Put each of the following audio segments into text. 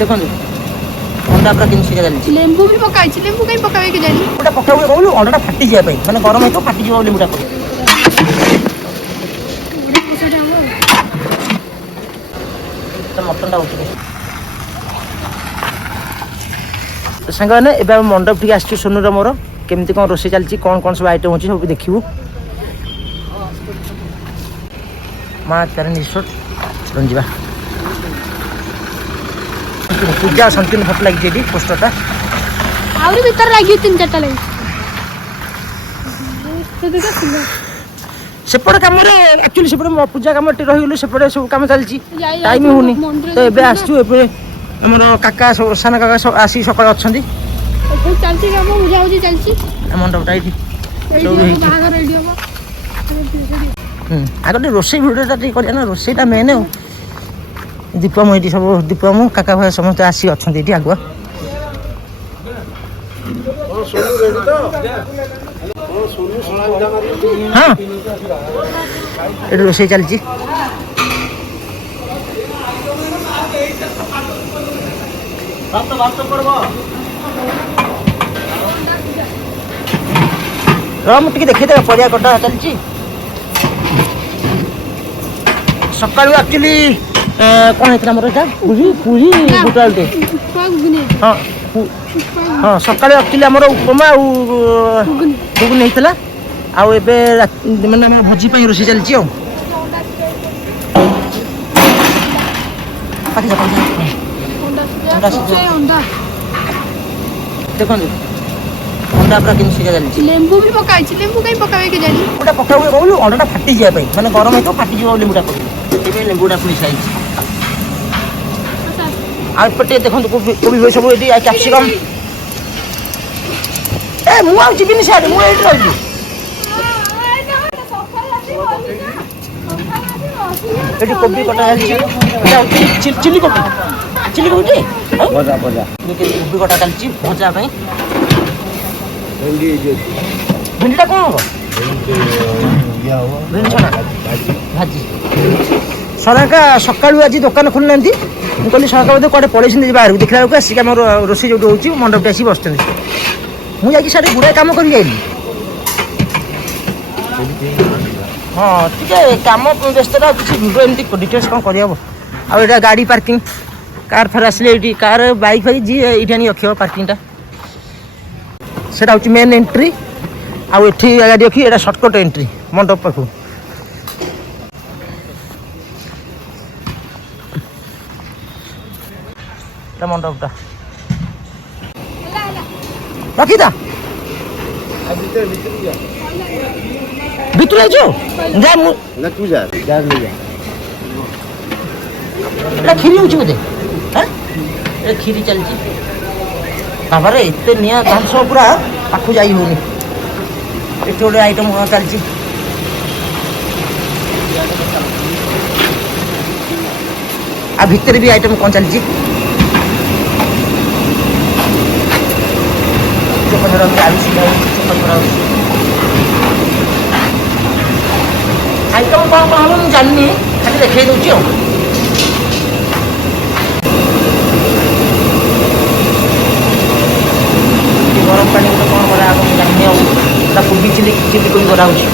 ଦେଖନ୍ତୁ ଅଣ୍ଡା ପୁରା କେମିତି ସିଝା ଚାଲିଛି। ଲେମ୍ବୁ ବି ପକାଇଛି, ଲେମ୍ବୁ କାଇଁ ପକାବେ କି ଜାଣି। ଗୋଟେ ପକାଉ କହିଲୁ ଅଣ୍ଡାଟା ଫାଟିଯିବା ପାଇଁ, ମାନେ ଗରମ ହେଇଥିବ ଫାଟିଯିବ ଲେମ୍ବୁଟା ପକେଇ। ମଟନଟା ଉଠିବେ ସାଙ୍ଗମାନେ। ଏବେ ଆମେ ମଣ୍ଡପ ଟିକେ ଆସିଛୁ ସୋନୁର ମୋର, କେମିତି କ'ଣ ରୋଷେଇ ଚାଲିଛି, କ'ଣ କ'ଣ ସବୁ ଆଇଟମ୍ ଅଛି ସବୁ ଦେଖିବୁ। ମା ତାରିଣୀ ରିସୋର୍ଟ ଯିବା। ପୂଜା ସନ୍ତିନ ଫଟୋ ଲାଗିଛି ଏଠି ପୋଷ୍ଟରଟା। ଆହୁରି ଭିତରେ ଲାଗିବ 3-4ଟା ଲାଗିଛି। ସେପଟେ କାମରେ ଆକ୍ଚୁଆଲି ସେପଟେ ପୂଜା କାମ ଏଠି ରହିଗଲୁ, ସେପଟେ ସବୁ କାମ ଚାଲିଛି, ଟାଇମ୍ ହେଉନି। ତ ଏବେ ଆସିଛୁ, ଏବେ ଆମର କାକା ସବୁ ସାନ କାକା ସବୁ ଆସି ସକାଳେ ଅଛନ୍ତି। ଚାଲିଛି କାମ, ବୁଝାବୁଝି ଚାଲିଛି। ମଣ୍ଡପଟା ଏଇଠି ସବୁ ହେଇଛି। ଆଗ ଟିକେ ରୋଷେଇ ଭିଡ଼ିଓଟା ଟିକେ କରିବା ନା, ରୋଷେଇଟା ମେନ୍। ଆଉ ଦୀପମ ଏଇଠି ସବୁ, ଦୀପମ କାକା ଭାଇ ସମସ୍ତେ ଆସି ଅଛନ୍ତି ଏଠି ଆଗୁଆ। ହଁ ଏଠି ରୋଷେଇ ଚାଲିଛି। ମୁଁ ଟିକେ ଦେଖିଦେବା ପରିବା କଟା ଚାଲିଛି। ସକାଳୁ ଆକ୍ଚୁଆଲି କ'ଣ ହେଇଥିଲା ଆମର ଏଇଟା ପୁରୀ ବୁଟ ଆଳୁଟେ। ହଁ ହଁ ସକାଳୁ ଆକ୍ଚୁଆଲି ଆମର ଉପମା ଆଉ ଘୁଗୁନି ହେଇଥିଲା। ଆଉ ଏବେ ମାନେ ଆମର ଭୋଜି ପାଇଁ ରୋଷେଇ ଚାଲିଛି। ଆଉ ଦେଖନ୍ତୁ ଅଣ୍ଡା ପୁରା କେମିତି ସିଝା ଚାଲିଛି। ଲେମ୍ବୁ ବି ପକାଇଛି, ଲେମ୍ବୁ କାଇଁ ପକାବେ କି ଜାଣି। ଗୋଟେ ପକାଉ କହିଲୁ ଅଣ୍ଡାଟା ଫାଟିଯିବା ପାଇଁ, ମାନେ ଗରମ ହେଇଥିବ ଫାଟିଯିବ ଲେମ୍ବୁଟା ପକେଇ। ସେଥିପାଇଁ ଲେମ୍ବୁଟା ପୁଣି ସାଇଛି। ଆଉ ଏପଟେ ଦେଖନ୍ତୁ କୋବି ସବୁ ଏଠି କ୍ୟାପ୍ସିକମ୍। ମୁଁ ଆଉ ଯିବିନି ସିଆଡ଼େ, ମୁଁ ଏଇଠି ରହିବି। ଏଠି କୋବି କଟା ଚାଲିଛି, ଚିଲି କୋବି କୋବି କଟା ଚାଲିଛି ଭଜା ପାଇଁ। ଭେଣ୍ଡିଟା କ'ଣ ହବ? ଭେଣ୍ଡି ଛଣା ଭାଜି। ସରାଙ୍କା ସକାଳୁ ଆଜି ଦୋକାନ ଖୋଲିନାହାନ୍ତି। ମୁଁ କହିଲି ସକାଳୁ ବୋଧେ କୁଆଡ଼େ ପଳେଇଛନ୍ତି ବାହାରକୁ, ଦେଖିଲା ବେଳକୁ ଆସିକି ଆମର ରୋଷେଇ ଯେଉଁଠି ହେଉଛି ମଣ୍ଡପଟେ ଆସିକି ବସିଛନ୍ତି। ମୁଁ ଯାଇକି ସାଡ଼େ ଗୁଡ଼ାଏ କାମ କରି ଯାଇଲି। ହଁ ଟିକେ କାମ ବ୍ୟସ୍ତରେ ଆଉ କିଛି ଭିଡ଼ିଓ ଏମିତି ଡିଟେଲ୍ସ କ'ଣ କରିହେବ। ଆଉ ଏଇଟା ଗାଡ଼ି ପାର୍କିଂ, କାର୍ ଫାର୍ ଆସିଲେ ଏଇଠି, କାର୍ ବାଇକ୍ ଫାଇକ୍ ଯିଏ ଏଇଠି ଆଣି ରଖିବ ପାର୍କିଂଟା। ସେଇଟା ହେଉଛି ମେନ୍ ଏଣ୍ଟ୍ରି। ଆଉ ଏଠି ଗାଡ଼ି ରଖି ଏଇଟା ସର୍ଟକଟ୍ ଏଣ୍ଟ୍ରି ମଣ୍ଡପ ପାଖକୁ। এটা মণ্ডপটা রকিদা ভিতরে আছো যা না তুই যা যা নিয়ে যা। এটা খিরি হচ্ছে বোধে। হ্যাঁ এটা খিরি চালছি। তারপরে এতে নিয়ে ধানস পুরা পাখু যাই হଉନି। এটি গোটে আইটম চালছি। আর ভিতরে বি আইটম কম চালছি। ଆଇଟମ୍ କ'ଣ କ'ଣ ହେବ ମୁଁ ଜାଣିନି, ଖାଲି ଦେଖେଇ ଦେଉଛି। ଆଉ ଗରମ ପାଣି ଗୋଟେ କ'ଣ କରାହେବ ମୁଁ ଜାଣିନି। ଆଉ ତା କୋବି ଚିଲି କୋବି କରାହେଉଛି।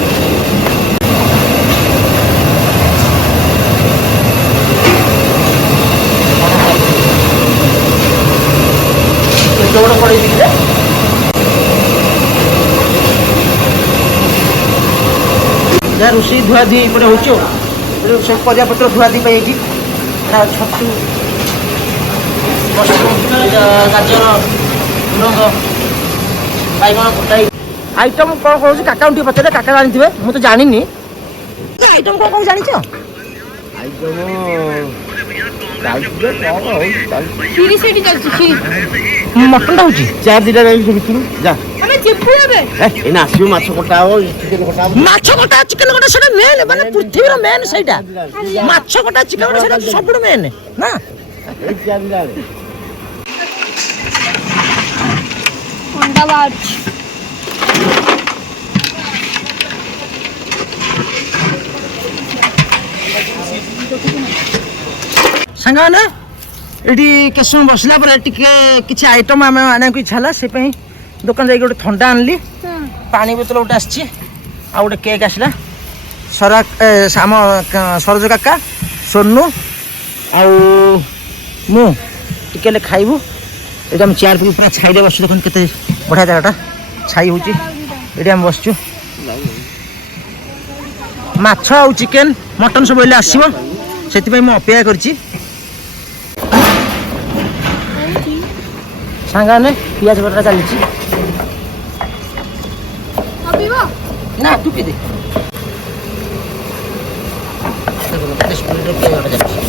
କେତେ ବଡ଼ କଡ଼େଇ ଦେଖିଲେ। ଯାହା ରୋଷେଇ ଧୁଆଧୁଇ ଏପଟେ ହେଉଛି। ଆଉ ସବୁ ପରିବାପତ୍ର ଧୁଆଧୁଇ ପାଇଁ ହେଇଛି। ଛତୁ, ଗାଜର, ଝୁଡ଼ଙ୍ଗ, ବାଇଗଣ କଟା ହେଇଛି। ଆଇଟମ୍ କ'ଣ କହୁଛି କାକାଙ୍କୁ ଟିକେ ପଚାରେ, କାକା ଜାଣିଥିବେ, ମୁଁ ତ ଜାଣିନି। ଆଇଟମ୍ କ'ଣ କ'ଣ ଜାଣିଛ? ମଟନଟା ହେଉଛି ଚାର ଦିଟା ରହିଲି ଭିତରୁ ଯା। ଏଇନା ଆସିବ ମାଛ କଟା ହବ, ଚିକେନ କଟା ହବ। ମାଛ କଟା ଚିକେନ କଟା ସେଇଟା ମେନ୍, ମାନେ ପୃଥିବୀର ମେନ୍ ସେଇଟା। ମାଛ କଟା ଚିକେନ କଟା ସେଇଟା ସବୁଠୁ ମେନ୍ ନା। ଅଣ୍ଡା ବାହାରୁଛି। ସାଙ୍ଗମାନେ ଏଠି କେତେ ସମୟ ବସିଲା ପରେ ଟିକେ କିଛି ଆଇଟମ୍ ଆମେ ଆଣିବାକୁ ଇଚ୍ଛା ହେଲା ସେପାଇଁ ଦୋକାନ ଯାଇକି ଗୋଟେ ଥଣ୍ଡା ଆଣିଲି ପାଣି ବୋତଲ ଗୋଟେ ଆସିଛି ଆଉ ଗୋଟେ କେକ୍ ଆସିଲା ଆମ ସରୋଜ କାକା ସୋନୁ ଆଉ ମୁଁ ଟିକେ ହେଲେ ଖାଇବୁ ଏଠି ଆମେ ଚେୟାର ପକେଇ ପୁରା ଛାଇରେ ବସିଛୁ ଦେଖନ୍ତୁ କେତେ ବଢ଼ିଆ ଜାଗାଟା ଛାଇ ହେଉଛି ଏଠି ଆମେ ବସିଛୁ ମାଛ ଆଉ ଚିକେନ ମଟନ ସବୁ ହେଲେ ଆସିବ ସେଥିପାଇଁ ମୁଁ ଅପେକ୍ଷା କରିଛି ସାଙ୍ଗମାନେ ପିଆଜ କଟା ଚାଲିଛି ନା ତୁ ପିଇ ଦେ ପିଆଜ କଟା ଚାଲିଛି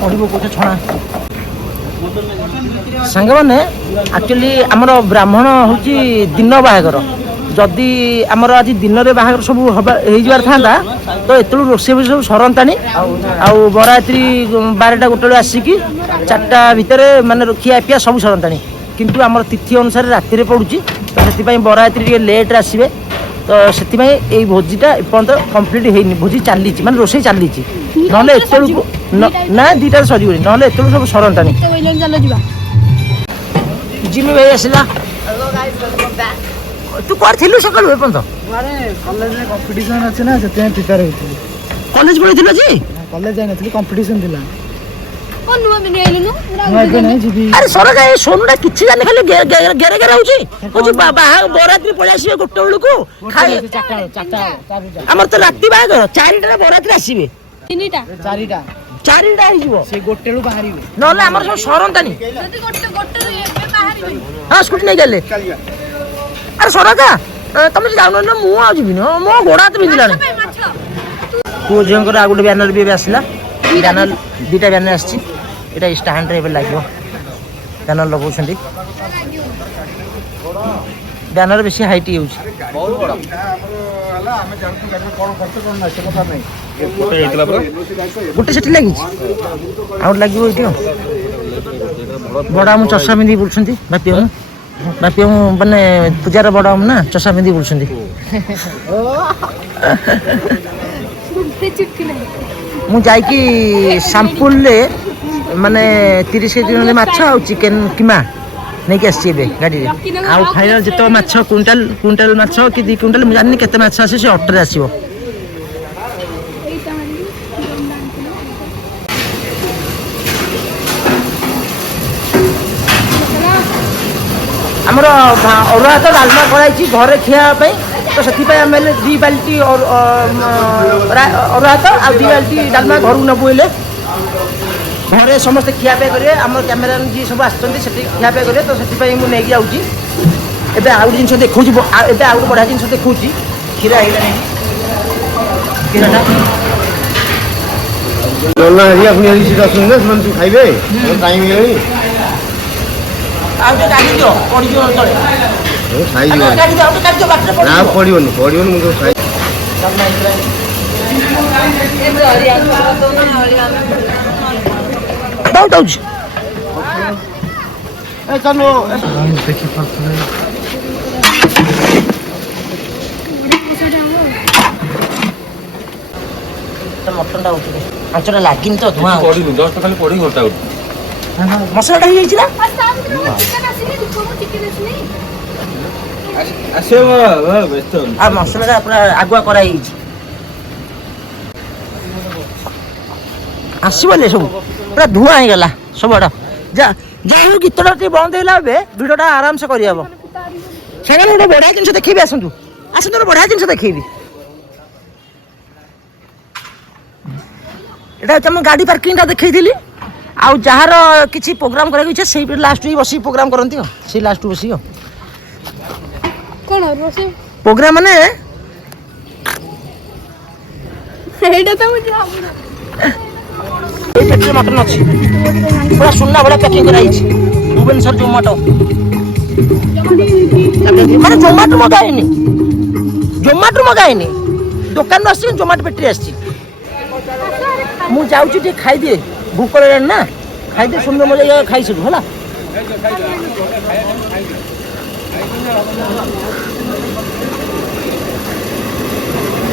ପଡ଼ିବ କୋଉଟା ଛଣା ସାଙ୍ଗମାନେ ଆକ୍ଚୁଆଲି ଆମର ବ୍ରାହ୍ମଣ ହେଉଛି ଦିନ ବାହାଘର ଯଦି ଆମର ଆଜି ଦିନରେ ବାହାଘର ସବୁ ହବା ହେଇଯିବାର ଥାନ୍ତା ତ ଏତେବେଳୁ ରୋଷେଇ ଫୋଷେଇ ସବୁ ସରନ୍ତାଣି ଆଉ ବରଯାତ୍ରୀ 12ଟା ଗୋଟେ ବେଳୁ ଆସିକି 4ଟା ଭିତରେ ମାନେ ଖିଆ ପିଆ ସବୁ ସରନ୍ତାଣି କିନ୍ତୁ ଆମର ତିଥି ଅନୁସାରେ ରାତିରେ ପଡ଼ୁଛି ତ ସେଥିପାଇଁ ବରଯାତ୍ରୀ ଟିକେ ଲେଟ୍ରେ ଆସିବେ ତ ସେଥିପାଇଁ ଏଇ ଭୋଜିଟା ଏପର୍ଯ୍ୟନ୍ତ କମ୍ପ୍ଲିଟ୍ ହେଇନି ଭୋଜି ଚାଲିଛି ମାନେ ରୋଷେଇ ଚାଲିଛି ନହେଲେ ଏତେବେଳକୁ ନା 2ଟାରେ ସରିବନି ନହେଲେ ଏତେବେଳକୁ ସବୁ ସରନ୍ତାଣି ଜିମି ଭାଇ ଆସିଲା ତୁ କୁଆଡ଼େ ଥିଲୁ ସକାଳୁ ଏପର୍ଯ୍ୟନ୍ତ କଲେଜରେ କମ୍ପିଟିସନ୍ ଅଛି ନା ସେଥିପାଇଁ ପ୍ରିପେୟାର ହେଇଥିଲି କଲେଜ ପଳେଇଥିଲୁ ଆଜି କଲେଜ ଯାଇନଥିଲି କମ୍ପିଟିସନ୍ ଥିଲା ଆରେ ସରକାର ଏ ସୋନୁଟା କିଛି ଜାଣି ଖାଲି ଗେରେ ଗେରେ ହଉଛି କହୁଛି ବରଯାତ୍ରୀ ପଳେଇ ଆସିବେ ଗୋଟେ ବେଳକୁ ଆମର ତ ରାତି ବାହାଘର 4ଟାରେ ବରଯାତ୍ରୀ ଆସିବେ 4ଟା ହେଇଯିବ ସେ ଗୋଟେ ବେଳୁ ବାହାରିବେ ନହେଲେ ଆମର ସବୁ ସରନ୍ତାଣି ହଁ ସ୍କୁଟି ନେଇ ଗଲେ ଆରେ ସରକା ତମେ ଯାଉନ ନା ମୁଁ ଆଉ ଯିବିନି ମୋ ଗୋଡ଼ ହାତ ବିନ୍ଧିଲାଣି ପୁଅ ଝିଅଙ୍କର ଆଉ ଗୋଟେ ବ୍ୟାନର ବି ଏବେ ଆସିଲା ବ୍ୟାନର 2ଟା ବ୍ୟାନର ଆସିଛି ଏଇଟା ଷ୍ଟାଣ୍ଡରେ ଏବେ ଲାଗିବ ବ୍ୟାନର ଲଗାଉଛନ୍ତି ବ୍ୟାନର ବେଶୀ ହାଇଟ୍ ହେଉଛି ଗୋଟେ ସେଠି ଲାଗିଛି ଆଉ ଲାଗିବ ଏଇଠି ଆଉ ବଡ଼ ଆମ ଚଷମା ପିନ୍ଧିକି ବୁଲୁଛନ୍ତି ବାପି ମୁଁ ମାନେ ପୂଜାର ବଡ଼ ଆମ ନା ଚଷମା ପିନ୍ଧିକି ବୁଲୁଛନ୍ତି ମୁଁ ଯାଇକି ସାମ୍ପୁଲରେ ମାନେ 30 କେଜି ମାଛ ଆଉ ଚିକେନ କିମା ନେଇକି ଆସିଛି ଏବେ ଗାଡ଼ିରେ ଆଉ ଫାଇନାଲ ଯେତେବେଳେ ମାଛ କୁଇଣ୍ଟାଲ ମାଛ କି 2 କୁଇଣ୍ଟାଲ ମୁଁ ଜାଣିନି କେତେ ମାଛ ଆସିବ ସେ ଅଟୋରେ ଆସିବ ଆମର ଅରୁଆ ଭାତ ଡାଲମା କରାଯାଇଛି ଘରେ ଖିଆ ପାଇଁ ତ ସେଥିପାଇଁ ଆମେ 2 ବାଲ୍ଟି ଅରୁଆ ଭାତ ଆଉ 2 ବାଲ୍ଟି ଡାଲମା ଘରକୁ ନେବୁ ହେଲେ ଘରେ ସମସ୍ତେ ଖିଆପିଆ କରିବେ ଆମର କ୍ୟାମେରାମ୍ୟାନ୍ ଯିଏ ସବୁ ଆସିଛନ୍ତି ସେଠି ଖିଆପିଆ କରିବେ ତ ସେଥିପାଇଁ ମୁଁ ନେଇକି ଯାଉଛି ଏବେ ଆଉ ଗୋଟେ ଜିନିଷ ଦେଖାଉଛି ଏବେ ଆଉ ଗୋଟେ ବଢ଼ିଆ ଜିନିଷ ଦେଖାଉଛି କ୍ଷୀର ହେଇଗଲାଣି କ୍ଷୀରଟା ଖାଇବେ ଟାଇମ୍ ହେଇଗଲାଣି ଆଉ ଟିକେ ଗାଡ଼ି ଦିଅ ପଡ଼ିଯିବ ତଳେ ଗାଡ଼ି ଦିଅ ବାଟରେ ପଡ଼ିବନି ମୁଁ ତ ଖାଇ ଦଉଛି ମଟନଟା ହଉଛି ଆଞ୍ଚଟା ଲାଗିନି ତ ଧୂଆଁ ପଡ଼ିନି ଜଷ୍ଟ ଖାଲି ପଡ଼ିକି ଘଣ୍ଟା ଉଠୁ ମସଲାଟା ହେଇଯାଇଛି ନା ଆସିବ ବ୍ୟସ୍ତ ଆଉ ମସଲାଟା ପୁରା ଆଗୁଆ କରାହେଇଛି ଆସିବଲେ ସବୁ ପୁରା ଧୂଆଁ ହେଇଗଲା ସବୁଆଡ଼ ଯାହା ହଉ ଗୀତଟା ଟିକେ ବନ୍ଦ ହେଇଗଲା ଏବେ ଭିଡ଼ିଓଟା ଆରାମସେ କରିହେବ ସେମାନେ ଗୋଟେ ବଢ଼ିଆ ଜିନିଷ ଦେଖେଇବି ଆସନ୍ତୁ ଗୋଟେ ବଢ଼ିଆ ଜିନିଷ ଦେଖେଇବି এটা হচ্ছে আমি গাড়ি পার্কিংটা দেখাইলি ଆଉ ଯାହାର କିଛି ପ୍ରୋଗ୍ରାମ କରିବାକୁ ଇଚ୍ଛା ସେଇ ଲାଷ୍ଟକୁ ବସିକି ପ୍ରୋଗ୍ରାମ କରନ୍ତି ଆଉ ସେଇ ଲାଷ୍ଟକୁ ବସିକି ଆଉ କ'ଣ ରୋଷେଇ ପ୍ରୋଗ୍ରାମ ମାନେ ଏଇଟା ତ ମୁଁ ଜାଣିନି এই পেট্রোল মটন ଅଛି পুরা ସୁନା ଭଳିଆ ପ୍ୟାକିଂ କରାଯାଇଛି ଭୁବନେଶ୍ୱର ଜୋମାଟୋ ମାନେ ଜୋମାଟୋ ମଗାଇନି ଦୋକାନରୁ ଆସିଛି ଜୋମାଟୋ ପେଟିରେ ଆସିଛି ମୁଁ ଯାଉଛି ଟିକେ ଖାଇଦିଏ ଭୋକ ଲାଗିଲାଣି ନା ଖାଇଦେ ସୁନ୍ଦର ମଜା ଖାଇସିଲୁ ହେଲା।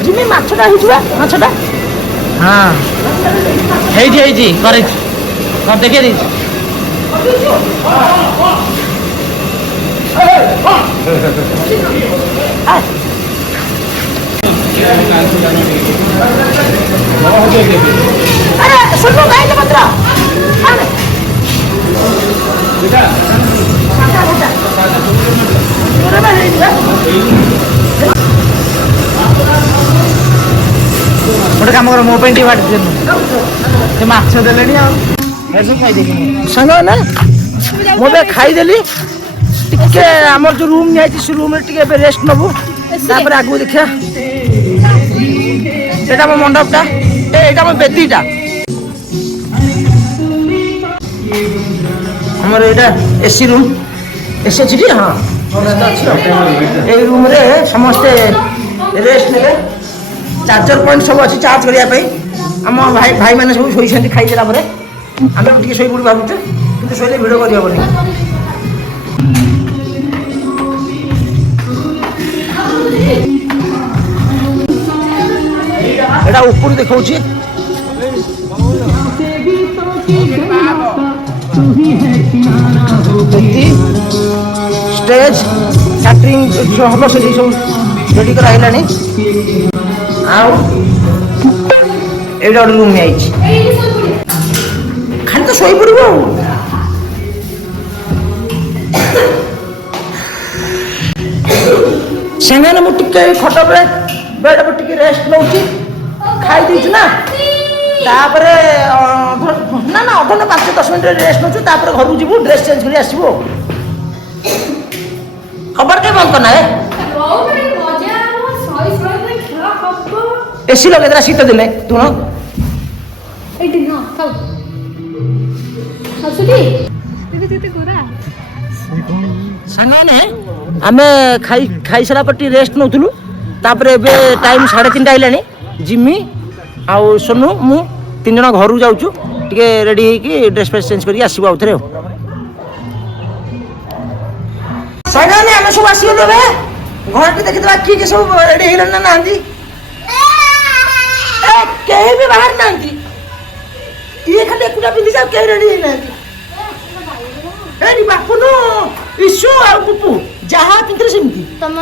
ଜିମି ମାଛଟା ହେଇଛି ବା ମାଛଟା ହଁ ହେଇଛି କରିଛି ଦେଖେଇ ଦେଇଛି। ଗୋଟେ କାମ କର ମୋ ପାଇଁ ଟିକେ ବାଟି ଦିଅନ୍ତୁ ସେ ମାଛ ଦେଲେଣି ଆଉ ଖାଇଦେବି ସାଙ୍ଗ ନା ମୁଁ ଏବେ ଖାଇଦେଲି ଟିକେ ଆମର ଯୋଉ ରୁମ୍ ନିଆଯାଇଛି ସେ ରୁମ୍ରେ ଟିକେ ଏବେ ରେଷ୍ଟ ନେବୁ ତାପରେ ଆଗକୁ ଦେଖିବା। ଏଇଟା ଆମ ମଣ୍ଡପଟା ଏଇଟା ଆମ ବେଦୀଟା ଆମର ଏଇଟା ଏସି ରୁମ୍ ଏସି ଅଛି ଟି ହଁ ଏଇ ରୁମ୍ରେ ସମସ୍ତେ ରେଷ୍ଟ ନେବେ। ଚାର୍ଜର ପଏଣ୍ଟ ସବୁ ଅଛି ଚାର୍ଜ କରିବା ପାଇଁ। ଆମ ଭାଇମାନେ ସବୁ ଶୋଇଛନ୍ତି ଖାଇଦେଲା ପରେ ଆମେ ଟିକେ ଶୋଇପଡ଼ୁ ଭାବୁଛୁ କିନ୍ତୁ ଶୋଇଲେ ଭିଡ଼ିଓ କରିହେବନି। ଏଇଟା ଉପରୁ ଦେଖାଉଛି ଷ୍ଟେଜ୍ କ୍ୟାଟରିଂ ହବ ସେଠି ସବୁ ରେଡ଼ି କରାହେଲାଣି। ଆଉ ଏଇଟା ଗୋଟେ ରୁମ୍ ନେଇଛି ଖାଲି ତ ଶୋଇପଡ଼ିବୁ ଆଉ। ସେମାନେ ମୁଁ ଟିକେ ଖଟ ଉପରେ ବେଡ୍ ଉପରେ ଟିକେ ରେଷ୍ଟ ନେଉଛି ଖାଇ ଦେଇଛୁ ନା ତାପରେ ନା ଅଧଘଣ୍ଟା 5-10 ମିନିଟ୍ ରେଷ୍ଟ ନେଉଛୁ ତାପରେ ଘରକୁ ଯିବୁ ଡ୍ରେସ୍ ଚେଞ୍ଜ କରି ଆସିବୁ। ଖବର ଟିକେ ବନ୍ଦ କରନା ଏସି ଲଗେଇଦେଲା ଶୀତ ଦିନେ ତୁଣ ସାଙ୍ଗମାନେ ଆମେ ଖାଇସାରିଲା ପରେ ଟିକେ ରେଷ୍ଟ ନେଉଥିଲୁ ତାପରେ ଏବେ ଟାଇମ୍ 3:30 ହେଲାଣି। ଜିମି ଆଉ ସୋନୁ ମୁଁ 3 ଜଣ ଘରକୁ ଯାଉଛୁ ଟିକେ ରେଡ଼ି ହେଇକି ଡ୍ରେସ୍ ଫ୍ରେସ୍ ଚେଞ୍ଜ କରିକି ଆସିବୁ ଆଉଥରେ ଆଉ। ସାଙ୍ଗମାନେ ଆମେ ସବୁ ଆସିଗଲୁ ଏବେ ଘରଟି ଦେଖିଦେବା କିଏ ସବୁ ରେଡ଼ି ହେଇଗଲେଣି ନା ନାହାନ୍ତି। କେହି ବି ବାହାରି ନାହାନ୍ତି ଇଏ ଖାଲି ଏକୁଟା ପିନ୍ଧିଛି ଆଉ କେହି ରେଡ଼ି ହେଇନାହାନ୍ତି। ଏଇ ବାପୁନୁ ଇସୁ ଆଉ ପୁପୁ ଯାହା ପିନ୍ଧିଲେ ସେମିତି। ତମ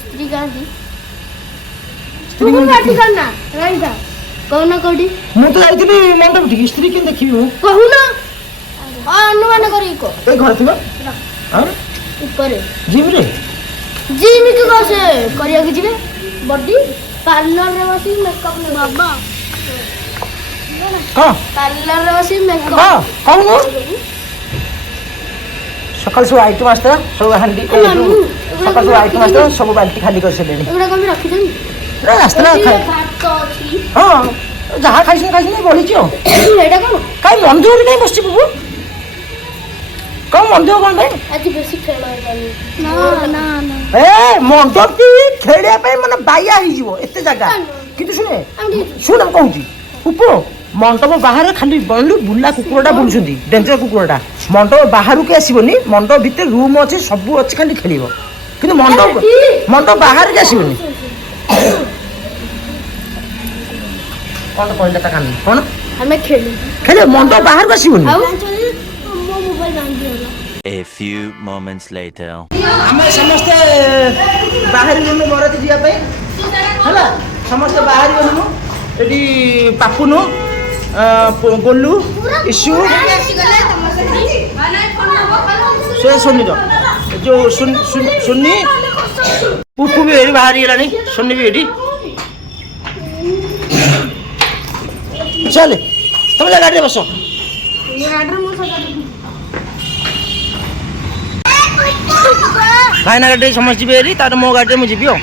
ସ୍ତ୍ରୀ କାହାନ୍ତି? କହୁନ କୋଉଠି? ମୁଁ ତ ଯାଇଥିଲି ମଣ୍ଡପ ଠିକି ସ୍ତ୍ରୀ କେମିତି ଦେଖିବି ମୁଁ କହୁନ ଅନୁମାନ କରିକି କହ। ଏଇ ଘରେ ଥିବ ଉପରେ ଜିମ୍ରେ ଜିମ୍ କି ସେ କରିବାକୁ ଯିବେ ବଡି ପାର୍ଲରରେ ବସି ମେକଅପ୍ ନେବେ। ବାବା କଣ ପାର୍ଲରରେ ବସି ମେକଅପ୍ କହୁନ ସକାଳୁ ସବୁ ଆଇଟମ୍ ଆସିଥିଲା ସବୁ ହାଣ୍ଡି ସକାଳୁ ସବୁ ଆଇଟମ୍ ଆସିଥିଲା ସବୁ ବାଲ୍ଟି ଖାଲି କରିସାରିଲେଣି। ଏଗୁଡ଼ା କଣ ରଖିଛନ୍ତି? ଆସିଥିଲା ଭାତ ଅଛି। ହଁ ଯାହା ଖାଇଛନ୍ତି ବଢିଛି ଆଉ। ଏଇଟା କଣ କାଇଁ ମନ୍ଦିରରେ କାଇଁ ବସିଛି ବୁବୁ କଣ ମନ୍ଦିର କଣ ପାଇଁ ଆଜି ବେଶୀ ଖେଳ ଏ ମଣ୍ଡପଟି ଖେଳିବା ପାଇଁ ମାନେ ବାଇଆ ହେଇଯିବ ଏତେ ଜାଗା। କିନ୍ତୁ ଶୁଣେ ମୁଁ କହୁଛି ଉପ ମଣ୍ଡପ ବାହାରେ ଖାଲି ବୁଲା କୁକୁରଟା ବୁଲୁଛନ୍ତି ଡେଞ୍ଜର କୁକୁରଟା। ମଣ୍ଡପ ବାହାରକୁ ଆସିବନି ମଣ୍ଡପ ଭିତରେ ରୁମ୍ ଅଛି ସବୁ ଅଛି ଖାଲି ଖେଳିବ କିନ୍ତୁ ମଣ୍ଡପ ବାହାରକୁ ଆସିବନି। କଣ କହିଲା ତା କାନ କଣ ଆମେ ଖେଳିବ ମଣ୍ଡପ ବାହାରକୁ ଆସିବନି। A few moments later. ଆମେ ସମସ୍ତେ ବାହାରି ଗଲୁ ବରତି ଯିବା ପାଇଁ ହେଲା ସମସ୍ତେ ବାହାରି ଗଲୁ। ଏଠି ପାପୁନୁ ଗୋଲୁ ଇସୁ ସେ ସୁନିର ଯୋଉ ସୁନି ପୁପୁ ବି ଏଠି ବାହାରି ଗଲାଣି ସୁନି ବି ଏଠି। ଚାଲେ ତମେ ଗାଡ଼ିରେ ବସ। ଭାଇନା ଗାଡ଼ିରେ ସମସ୍ତେ ଯିବେ ଏଠି ତାପରେ ମୋ ଗାଡ଼ିରେ ମୁଁ ଯିବି ଆଉ।